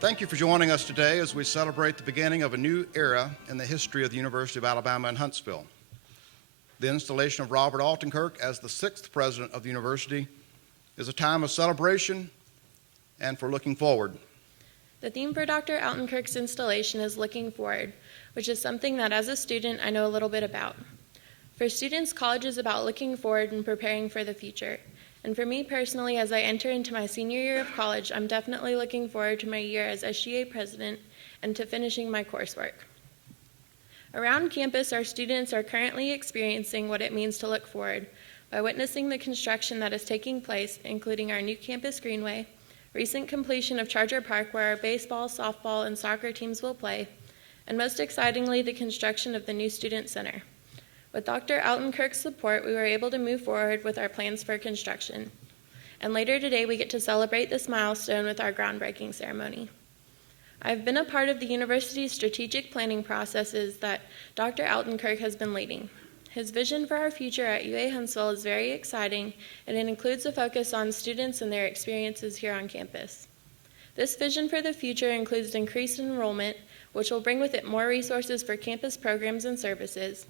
Thank you for joining us today as we celebrate the beginning of a new era in the history of the University of Alabama in Huntsville. The installation of Robert Altenkirch as the 6th president of the university is a time of celebration and for looking forward. The theme for Dr. Altenkirch's installation is looking forward, which is something that as a student I know a little bit about. For students, college is about looking forward and preparing for the future. And for me personally, as I enter into my senior year of college, I'm definitely looking forward to my year as SGA president and to finishing my coursework. Around campus, our students are currently experiencing what it means to look forward by witnessing the construction that is taking place, including our new campus greenway, recent completion of Charger Park where our baseball, softball, and soccer teams will play, and most excitingly, the construction of the new student center. With Dr. Altenkirch's support, we were able to move forward with our plans for construction. And later today, we get to celebrate this milestone with our groundbreaking ceremony. I've been a part of the university's strategic planning processes that Dr. Altenkirch has been leading. His vision for our future at UAHuntsville is very exciting, and it includes a focus on students and their experiences here on campus. This vision for the future includes increased enrollment, which will bring with it more resources for campus programs and services.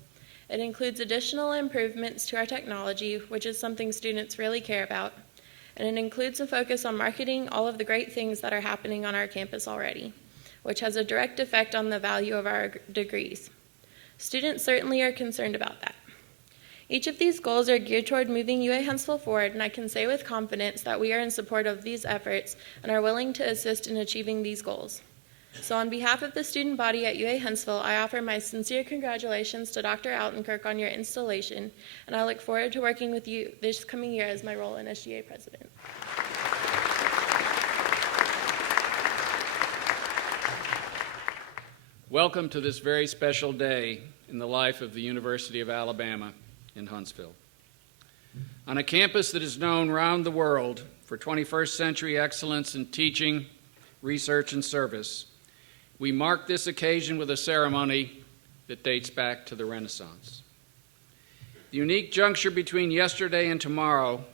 It includes additional improvements to our technology, which is something students really care about. And it includes a focus on marketing all of the great things that are happening on our campus already, which has a direct effect on the value of our degrees. Students certainly are concerned about that. Each of these goals are geared toward moving UAHuntsville forward, and I can say with confidence that we are in support of these efforts and are willing to assist in achieving these goals. So on behalf of the student body at UAHuntsville, I offer my sincere congratulations to Dr. Altenkirch on your installation, and I look forward to working with you this coming year as my role in SGA president. Welcome to this very special day in the life of the University of Alabama in Huntsville. On a campus that is known around the world for 21st century excellence in teaching, research, and service, we mark this occasion with a ceremony that dates back to the Renaissance. The unique juncture between yesterday and tomorrow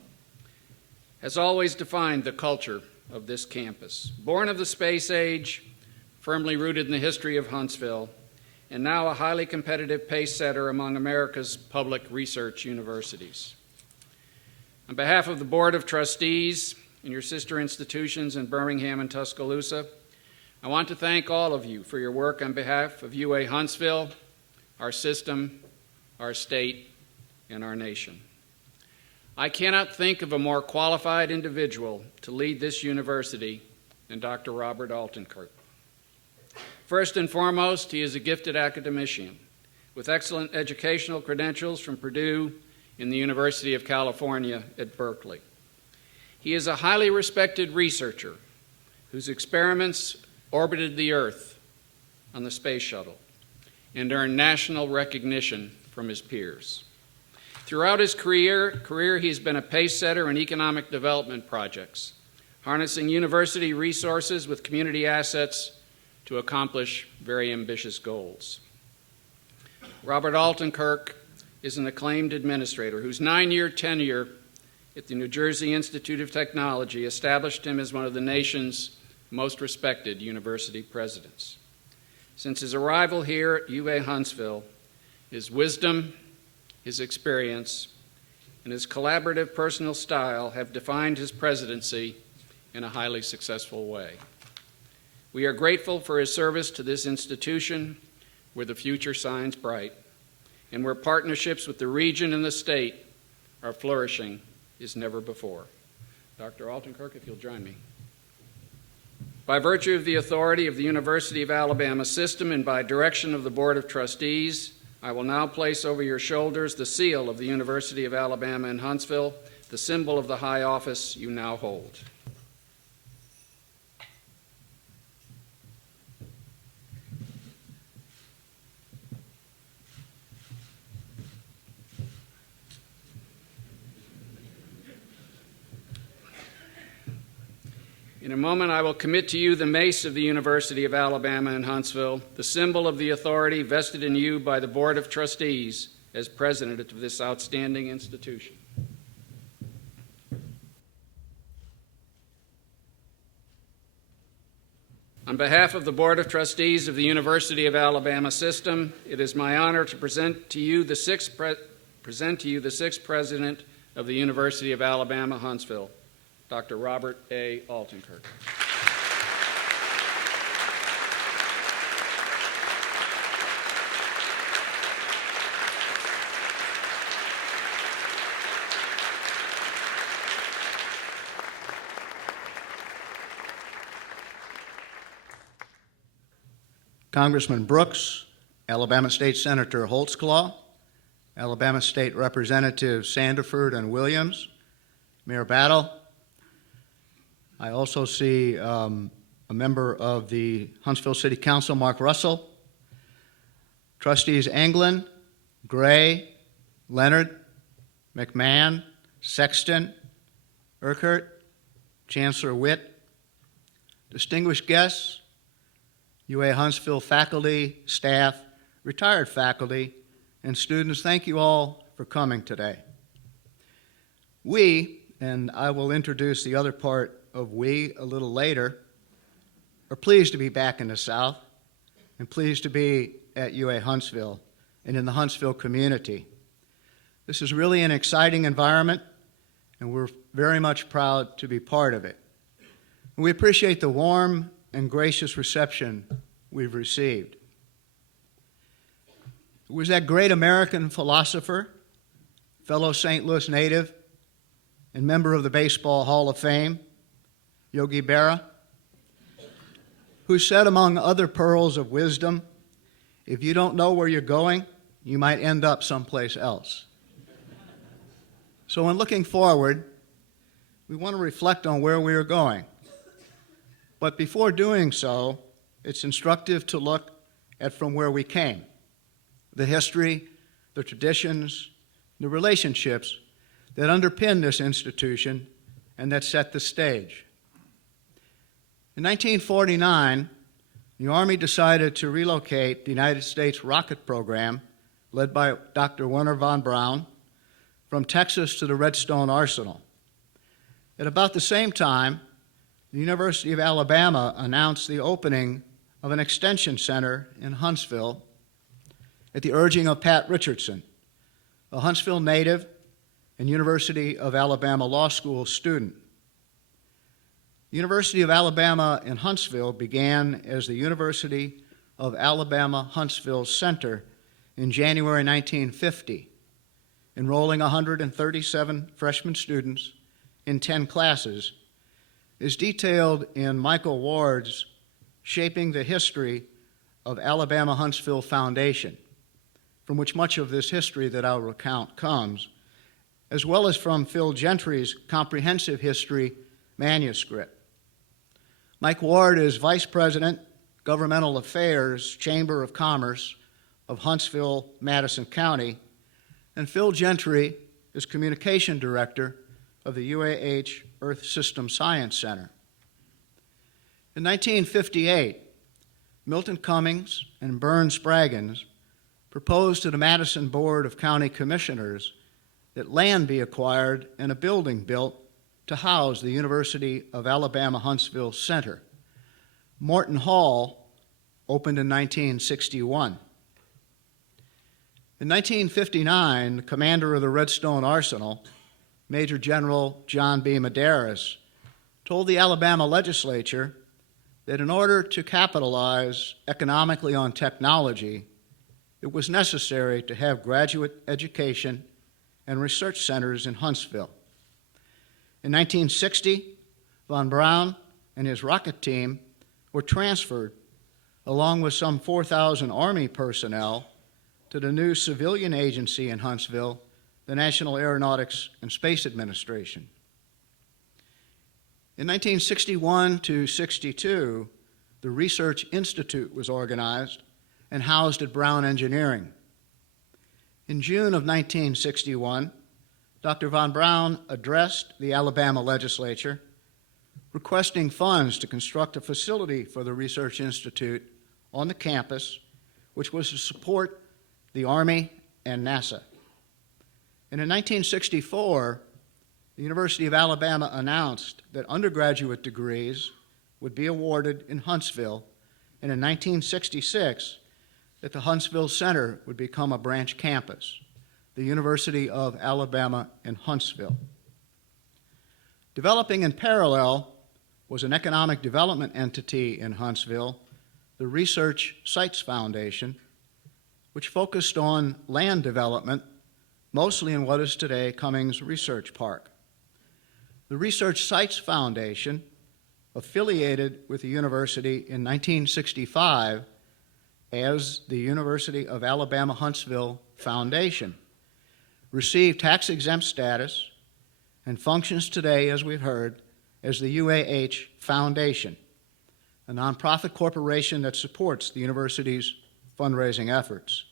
has always defined the culture of this campus. Born of the space age, firmly rooted in the history of Huntsville, and now a highly competitive pace setter among America's public research universities. On behalf of the Board of Trustees and your sister institutions in Birmingham and Tuscaloosa, I want to thank all of you for your work on behalf of UAHuntsville, our system, our state, and our nation. I cannot think of a more qualified individual to lead this university than Dr. Robert Altenkirch. First and foremost, he is a gifted academician with excellent educational credentials from Purdue and the University of California at Berkeley. He is a highly respected researcher whose experiments orbited the Earth on the space shuttle and earned national recognition from his peers. Throughout his career he's been a pace setter in economic development projects, harnessing university resources with community assets to accomplish very ambitious goals. Robert Altenkirch is an acclaimed administrator whose 9-year tenure at the New Jersey Institute of Technology established him as one of the nation's most respected university presidents. Since his arrival here at UAHuntsville, his wisdom, his experience, and his collaborative personal style have defined his presidency in a highly successful way. We are grateful for his service to this institution where the future shines bright and where partnerships with the region and the state are flourishing as never before. Dr. Altenkirch, if you'll join me. By virtue of the authority of the University of Alabama system and by direction of the Board of Trustees, I will now place over your shoulders the seal of the University of Alabama in Huntsville, the symbol of the high office you now hold. In a moment, I will commit to you the mace of the University of Alabama in Huntsville, the symbol of the authority vested in you by the Board of Trustees as president of this outstanding institution. On behalf of the Board of Trustees of the University of Alabama System, it is my honor to present to you the sixth President of the University of Alabama, Huntsville, Dr. Robert A. Altenkirch. Congressman Brooks, Alabama State Senator Holtzclaw, Alabama State Representative Sanderford and Williams, Mayor Battle. I also see a member of the Huntsville City Council, Mark Russell, Trustees Anglin, Gray, Leonard, McMahon, Sexton, Urquhart, Chancellor Witt, distinguished guests, UAHuntsville faculty, staff, retired faculty, and students, thank you all for coming today. We, and I will introduce the other part of we a little later, are pleased to be back in the South and pleased to be at UAHuntsville and in the Huntsville community. This is really an exciting environment, and we're very much proud to be part of it. And we appreciate the warm and gracious reception we've received. It was that great American philosopher, fellow St. Louis native, and member of the Baseball Hall of Fame, Yogi Berra, who said, among other pearls of wisdom, if you don't know where you're going, you might end up someplace else. So when looking forward, we want to reflect on where we are going. But before doing so, it's instructive to look at from where we came, the history, the traditions, the relationships that underpin this institution and that set the stage. In 1949, the Army decided to relocate the United States rocket program, led by Dr. Wernher von Braun, from Texas to the Redstone Arsenal. At about the same time, the University of Alabama announced the opening of an extension center in Huntsville at the urging of Pat Richardson, a Huntsville native and University of Alabama Law School student. The University of Alabama in Huntsville began as the University of Alabama Huntsville Center in January 1950, enrolling 137 freshman students in 10 classes, is detailed in Michael Ward's Shaping the History of Alabama Huntsville Foundation, from which much of this history that I'll recount comes, as well as from Phil Gentry's comprehensive history manuscript. Mike Ward is Vice President, Governmental Affairs, Chamber of Commerce of Huntsville, Madison County, and Phil Gentry is Communication Director of the UAH Earth System Science Center. In 1958, Milton Cummings and Bern Spraggins proposed to the Madison Board of County Commissioners that land be acquired and a building built to house the University of Alabama Huntsville Center. Morton Hall opened in 1961. In 1959, the commander of the Redstone Arsenal, Major General John B. Medeiros, told the Alabama legislature that in order to capitalize economically on technology, it was necessary to have graduate education and research centers in Huntsville. In 1960, von Braun and his rocket team were transferred, along with some 4,000 Army personnel, to the new civilian agency in Huntsville, the National Aeronautics and Space Administration. In 1961 to 62, the Research Institute was organized and housed at Brown Engineering. In June of 1961, Dr. von Braun addressed the Alabama legislature requesting funds to construct a facility for the Research Institute on the campus, which was to support the Army and NASA. And in 1964, the University of Alabama announced that undergraduate degrees would be awarded in Huntsville, and in 1966, that the Huntsville Center would become a branch campus, the University of Alabama in Huntsville. Developing in parallel was an economic development entity in Huntsville, the Research Sites Foundation, which focused on land development, mostly in what is today Cummings Research Park. The Research Sites Foundation, affiliated with the university in 1965 as the University of Alabama Huntsville Foundation, received tax-exempt status and functions today, as we've heard, as the UAH Foundation, a nonprofit corporation that supports the university's fundraising efforts.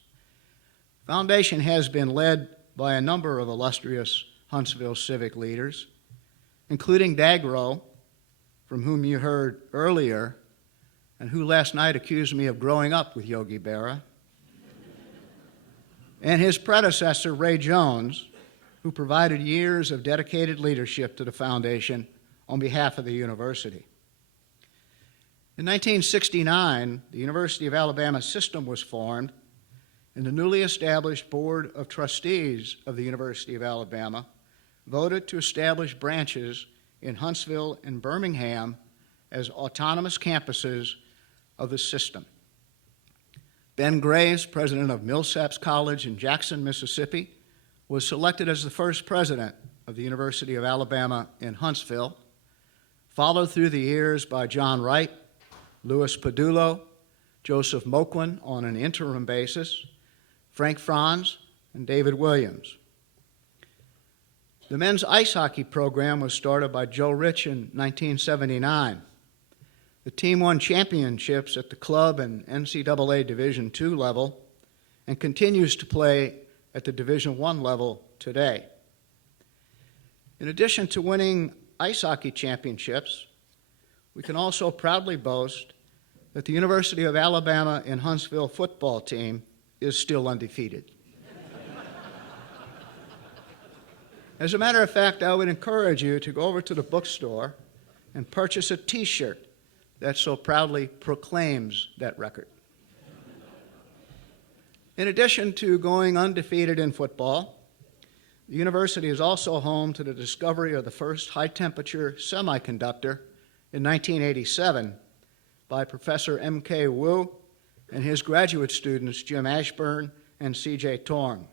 The foundation has been led by a number of illustrious Huntsville civic leaders, including Dagro, from whom you heard earlier, and who last night accused me of growing up with Yogi Berra, and his predecessor, Ray Jones, who provided years of dedicated leadership to the foundation on behalf of the university. In 1969, the University of Alabama system was formed, and the newly established Board of Trustees of the University of Alabama voted to establish branches in Huntsville and Birmingham as autonomous campuses of the system. Ben Graves, president of Millsaps College in Jackson, Mississippi, was selected as the first president of the University of Alabama in Huntsville, followed through the years by John Wright, Louis Padullo, Joseph Moquin on an interim basis, Frank Franz, and David Williams. The men's ice hockey program was started by Joe Rich in 1979. The team won championships at the club and NCAA Division II level and continues to play at the Division I level today. In addition to winning ice hockey championships, we can also proudly boast that the University of Alabama in Huntsville football team is still undefeated. As a matter of fact, I would encourage you to go over to the bookstore and purchase a T-shirt that so proudly proclaims that record. In addition to going undefeated in football, the university is also home to the discovery of the first high-temperature semiconductor in 1987 by Professor M.K. Wu and his graduate students Jim Ashburn and C.J. Torn.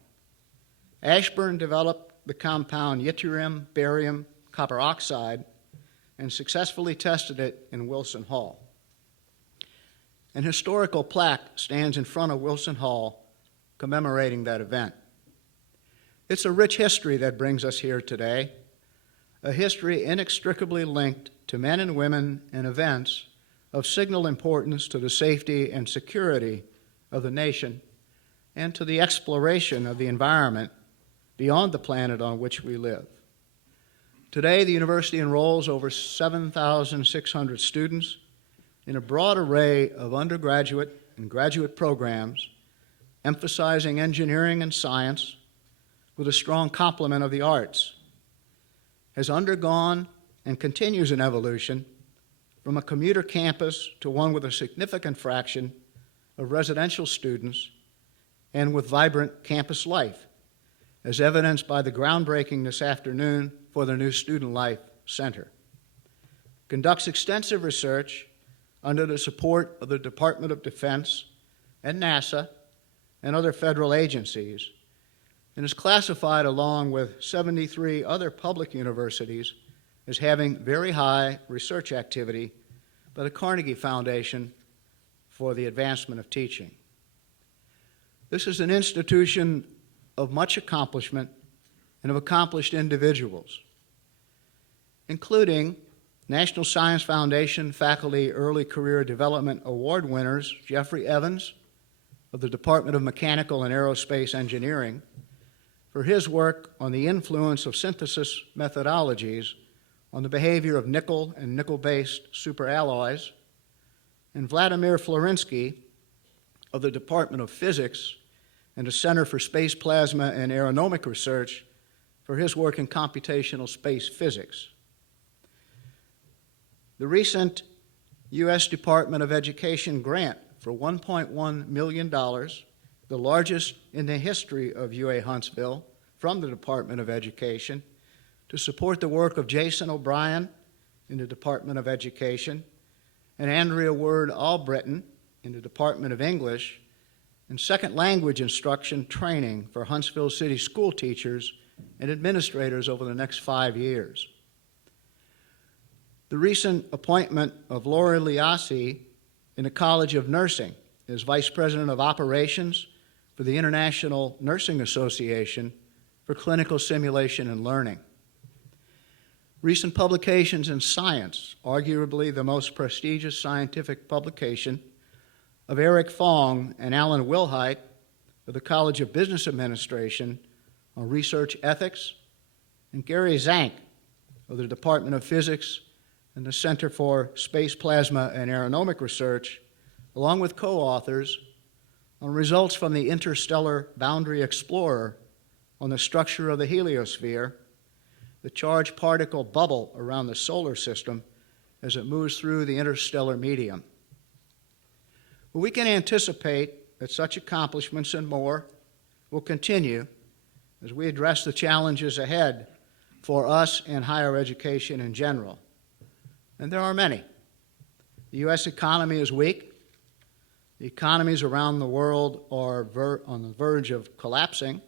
Ashburn developed the compound yttrium, barium, copper oxide, and successfully tested it in Wilson Hall. An historical plaque stands in front of Wilson Hall commemorating that event. It's a rich history that brings us here today, a history inextricably linked to men and women and events of signal importance to the safety and security of the nation and to the exploration of the environment beyond the planet on which we live. Today, the university enrolls over 7,600 students in a broad array of undergraduate and graduate programs emphasizing engineering and science with a strong complement of the arts, has undergone and continues an evolution from a commuter campus to one with a significant fraction of residential students and with vibrant campus life, as evidenced by the groundbreaking this afternoon for the new Student Life Center. Conducts extensive research under the support of the Department of Defense and NASA and other federal agencies, and is classified along with 73 other public universities as having very high research activity by the Carnegie Foundation for the Advancement of Teaching. This is an institution of much accomplishment and of accomplished individuals, including National Science Foundation Faculty Early Career Development Award winners Jeffrey Evans of the Department of Mechanical and Aerospace Engineering for his work on the influence of synthesis methodologies on the behavior of nickel and nickel-based superalloys, and Vladimir Florinsky of the Department of Physics and the Center for Space Plasma and Aeronomic Research for his work in computational space physics. The recent U.S. Department of Education grant for $1.1 million, the largest in the history of UAHuntsville, from the Department of Education, to support the work of Jason O'Brien in the Department of Education and Andrea Word Albritton in the Department of English, and second language instruction training for Huntsville City school teachers and administrators over the next 5 years. The recent appointment of Laura Liassi in the College of Nursing as Vice President of Operations for the International Nursing Association for Clinical Simulation and Learning. Recent publications in Science, arguably the most prestigious scientific publication, of Eric Fong and Alan Wilhite of the College of Business Administration on research ethics, and Gary Zank of the Department of Physics and the Center for Space Plasma and Aeronomic Research, along with co-authors, on results from the Interstellar Boundary Explorer on the structure of the heliosphere, the charged particle bubble around the solar system as it moves through the interstellar medium. But we can anticipate that such accomplishments and more will continue as we address the challenges ahead for us and higher education in general. And there are many. The U.S. economy is weak. The economies around the world are on the verge of collapsing.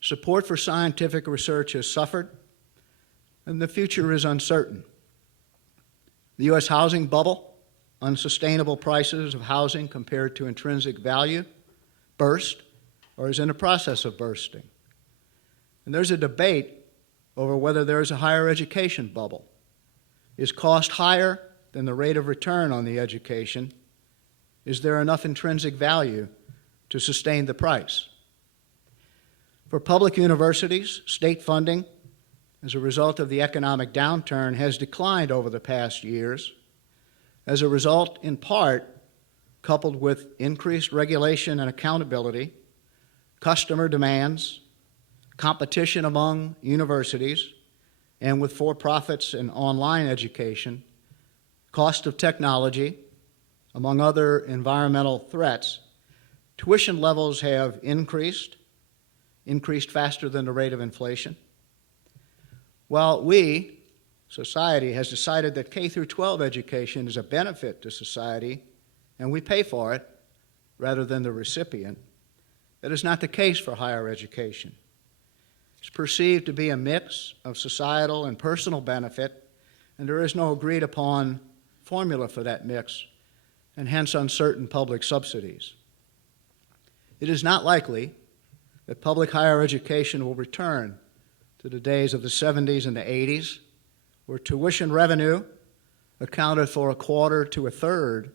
Support for scientific research has suffered, and the future is uncertain. The U.S. housing bubble, unsustainable prices of housing compared to intrinsic value, burst or is in the process of bursting. And there's a debate over whether there is a higher education bubble. Is cost higher than the rate of return on the education? Is there enough intrinsic value to sustain the price? For public universities, state funding, as a result of the economic downturn, has declined over the past years, as a result, in part, coupled with increased regulation and accountability, customer demands, competition among universities, and with for-profits and online education, cost of technology, among other environmental threats, tuition levels have increased faster than the rate of inflation. While we, society, has decided that K through 12 education is a benefit to society, and we pay for it rather than the recipient, that is not the case for higher education. It's perceived to be a mix of societal and personal benefit, and there is no agreed upon formula for that mix, and hence uncertain public subsidies. It is not likely that public higher education will return to the days of the 70s and the 80s, where tuition revenue accounted for a quarter to a third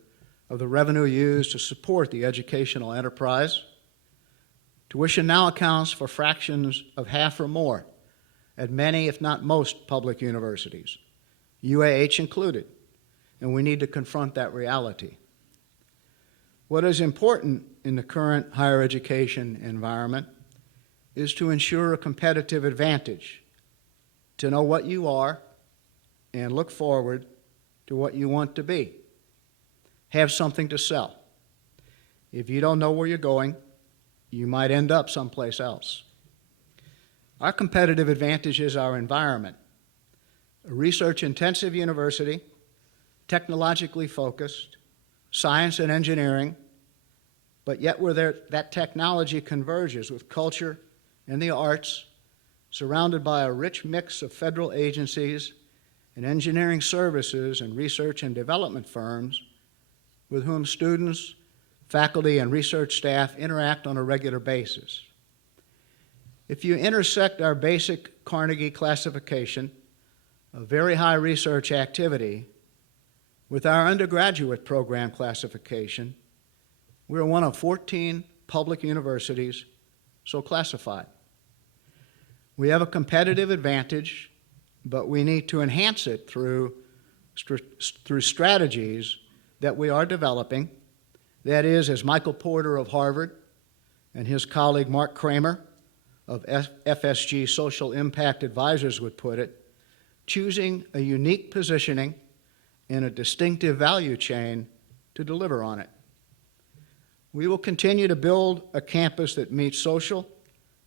of the revenue used to support the educational enterprise. Tuition now accounts for fractions of half or more at many, if not most, public universities, UAH included, and we need to confront that reality. What is important in the current higher education environment is to ensure a competitive advantage, to know what you are and look forward to what you want to be. Have something to sell. If you don't know where you're going, you might end up someplace else. Our competitive advantage is our environment. A research-intensive university, technologically focused, science and engineering, but yet where that technology converges with culture and the arts, surrounded by a rich mix of federal agencies and engineering services and research and development firms with whom students, faculty, and research staff interact on a regular basis. If you intersect our basic Carnegie classification of very high research activity with our undergraduate program classification, we're one of 14 public universities so classified. We have a competitive advantage, but we need to enhance it through strategies that we are developing. That is, as Michael Porter of Harvard and his colleague Mark Kramer of FSG Social Impact Advisors would put it, choosing a unique positioning in a distinctive value chain to deliver on it. We will continue to build a campus that meets social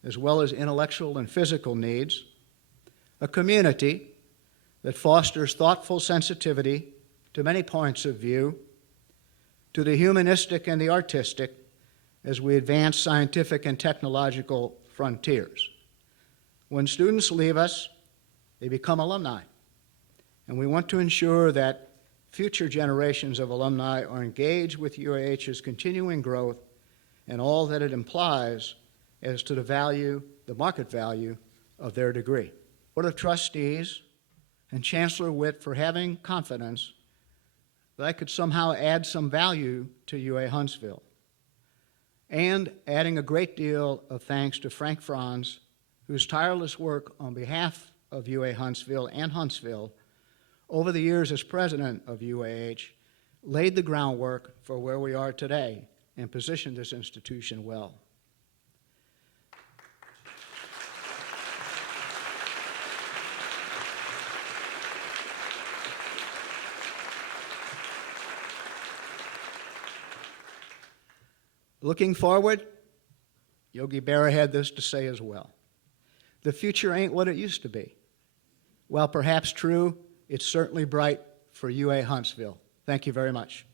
as well as intellectual and physical needs, a community that fosters thoughtful sensitivity to many points of view, to the humanistic and the artistic as we advance scientific and technological frontiers. When students leave us, they become alumni, and we want to ensure that future generations of alumni are engaged with UAH's continuing growth and all that it implies as to the value, the market value of their degree. Board of Trustees and Chancellor Witt for having confidence that I could somehow add some value to UAHuntsville, and adding a great deal of thanks to Frank Franz, whose tireless work on behalf of UAHuntsville and Huntsville over the years as president of UAH laid the groundwork for where we are today and positioned this institution well. Looking forward, Yogi Berra had this to say as well. The future ain't what it used to be. While perhaps true, it's certainly bright for UAHuntsville. Thank you very much.